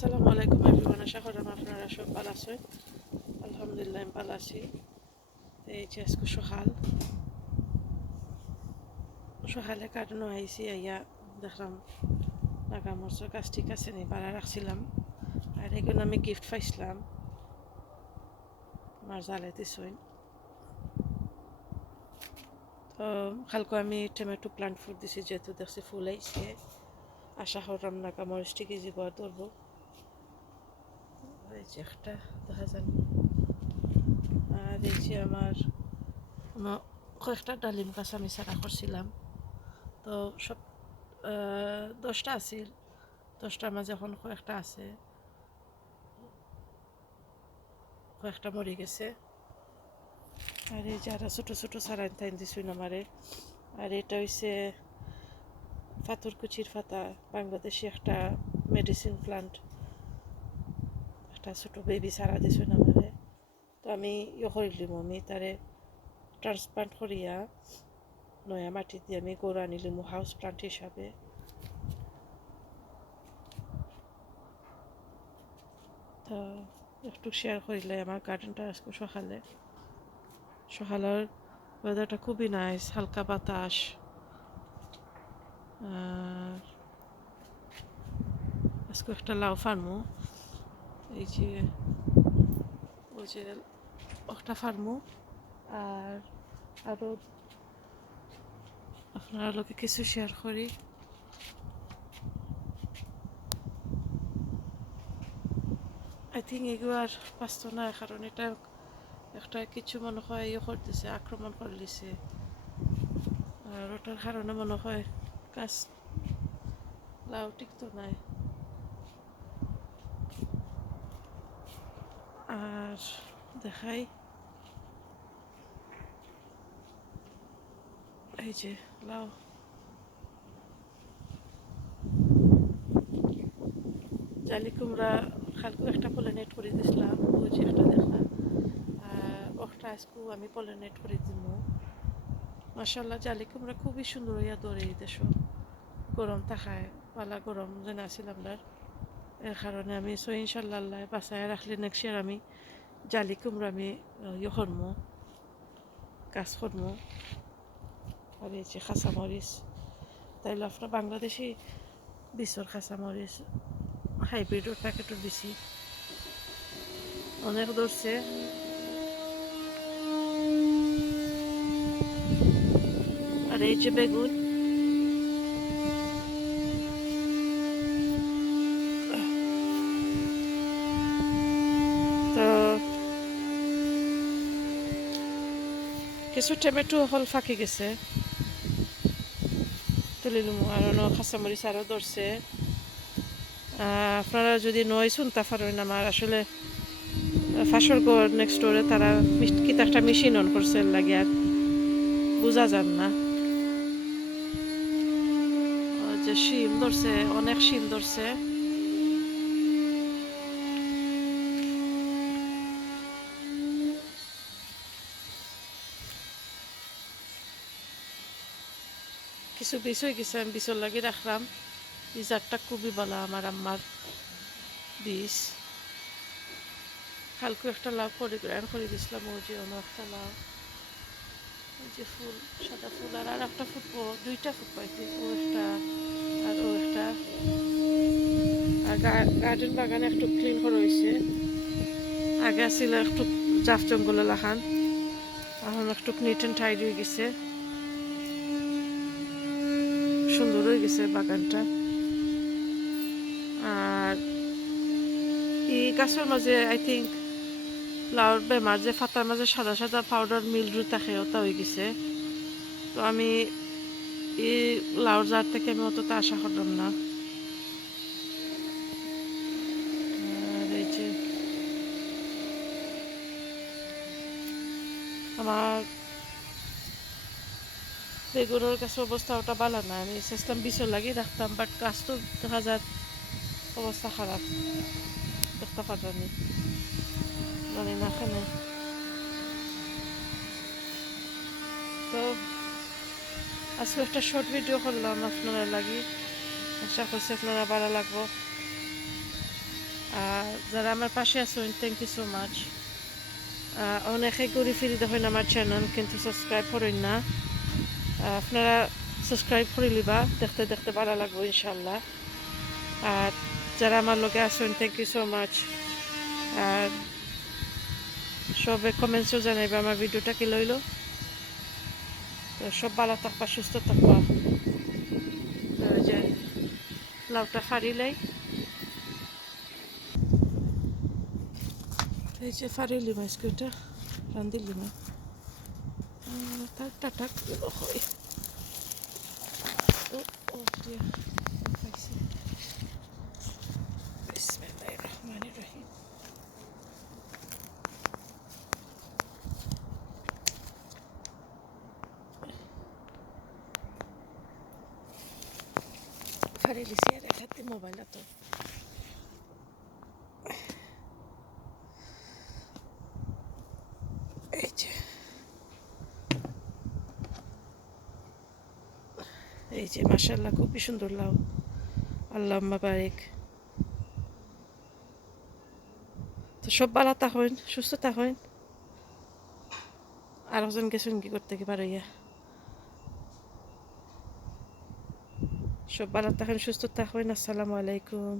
আসসালামু আলাইকুম এভরিওয়ান, আশা করেন আপনারা সব ভালো আছেন। আলহামদুলিল্লাহ আমি ভালো আছি। এই যে আজকে সকালে কাটানো আইসি আইয়া দেখলাম নাগা মরচর গাছ ঠিক আছে নি পাড়া রাখছিলাম, আর এগুলো আমি গিফট পাইছিলাম আমার জ্বালাইতেছইন। তো কালকে আমি টমেটো প্লান্ট ফুল দিছি, যেহেতু দেখছি ফুল আইছে, আশা করলাম নাগা মরিচ ঠিকই জীবন ধরবো। এই যে একটা দেখা যান, আর এই যে আমার কয়েকটা ডালিম গাছ আমি ছাড়া করছিলাম। তো সব 10টা আছিল, 10টার মাঝে এখন কয়েকটা আছে, কয়েকটা মরে গেছে। আর এই যারা ছোটো ছোটো সারাইন টাইন দিছুন আমারে। আর এটা হইছে পাথরকুচির পাতা, বাংলাদেশি একটা মেডিসিন প্লান্ট, একটা ছোটো বেবি সারা দিছুন আমারে। তো আমি করিলিম, আমি তারে ট্রান্সপ্লান্ট করিয়া নয়া মাটি দিয়ে আমি গড় আনিলিম হাউস প্লান্ট হিসাবে। তো একটু শেয়ার করিলে আমার গার্ডেনটা আজকে সকালের ওয়েদারটা খুবই নাইস, হালকা বাতাস। আর আজকে একটা লাউ ফার্মু, এই যে ওই যে একটা ফার্মু। আর আরও আপনারা লোকে কিছু শেয়ার করি। আই থিঙ্ক এগুলো আর বাঁচত না, কারণ এটা একটা কিছু মনে হয় করতেছে, আক্রমণ করে দিছে। আর ওটার কারণে মনে হয় গাছ লাউ টিকতো নাই। আর দেখাই, এই যে লাউ, জালি কুমড়া খালকু একটা পলিনেট করে দিছিলাম, ওই যে একটা দেখলাম। আর ওটা আজকেও আমি পলিনেট করে দিব। মাশাল্লাহ জালি কুমড়া খুবই সুন্দর হইয়া ধরে এই দেশ, গরম থাকায় পালা গরম যেন আসিল আমরা। এর কারণে আমি ইনশাল্লাহ বাসায় রাখলে নেক্সট ইয়ার আমি জালি কুমড়া আমি করবো, গাছ করবো। আর এই যে কাঁচামরিচ, তাইলে আপনার বাংলাদেশি বিচর কাঁচামরিচ হাইব্রিডের প্যাকেটও দিছি, অনেক ধরছে। আর এই যে বেগুন, তো কিছু টমেটো হল ফাঁকি গেছে, তুলে লুমো। আর কাঁচামরিচ আরও ধরছে। আপনারা যদি নয় শুনতে পারেন, আমার আসলে ফাঁসর গড় নেক্সট ডোরে তারা কিতা একটা মেশিন অন করছে, লাগে আর বোঝা যান না। যে শিম ধরছে, অনেক শিম ধরছে। কিছু বীজ হয়ে গেছে, আমি বীজর লাগিয়ে রাখলাম। এই জাতটা খুবই ভালো, আমার আম্মার বীজ। কালকে একটা লাভ করে দিয়েছিলাম, ওই যে অন্য একটা লাভ, ওই যে ফুল, সাদা ফুল। আর একটা ফুটবো, দুইটা ফুট পাইছি, ও একটা আর ও একটা। আর গার্ডেন বাগানে একটু ক্লিন করা হয়েছে। আগে ছিল একটু জাফ জঙ্গলে লাখান, এখন একটু নিট অ্যান্ড টাইড হয়ে গেছে, সুন্দর হয়ে গেছে বাগানটা। আর এই গাছের মাঝে আই থিঙ্ক লাউর বেমার, যে ফাতার মাঝে সাদা সাদা পাউডার মিলড্রু থাকে, ওটা হয়ে গেছে। তো আমি এই লাউর জার থেকে আমি অতটা আশা করলাম না। আর এই যে আমার বেগুনের গাছের অবস্থা ওটা ভালো না, আমি চেষ্টাম বিচর লাগিয়ে রাখতাম, বাট গাছ তো দেখা যায় অবস্থা খারাপ, দেখতে পারি জানি না এখানে। তো আজকে একটা শর্ট ভিডিও করলাম আপনারা লাগি, আশা করছি আপনারা ভালো লাগবো। যারা আমার পাশে আছেন থ্যাংক ইউ সো মাচ। অনেকে ঘুরে ফিরে দেখেন আমার চ্যানেল কিন্তু সাবস্ক্রাইব করেন না। আপনারা সাবস্ক্রাইব করে লিবা, দেখতে দেখতে ভালো লাগবে ইনশাল্লাহ। আর যারা আমার লগে আছেন থ্যাংক ইউ সো মাচ। আর সবে কমেন্টসও জানাইবা আমার ভিডিওটা কি লইল। তো সব ভালো থাকবা, সুস্থ থাকবা। ওই যে লাউটা ফাড়িলাই, এই যে ফাড়িলি মাছকে ওটা রান্ধিলি না টাক টাক হয়। ও ও দিয়া পাইছি। বিসমিল্লাহির রহমানির রহিম। ফাড়িলি আর এক হাতে মোবাইল তো এই যে এই যে মাশাআল্লাহ খুবই সুন্দর লাউ। আল্লাহুম্মা বারিক। তো সব ভালো থাকেন, সুস্থ থাকেন। আর একজন গেছেন কি করতে কি পারাইয়া। সব ভালো থাকেন, সুস্থ থাকেন। আসসালামু আলাইকুম।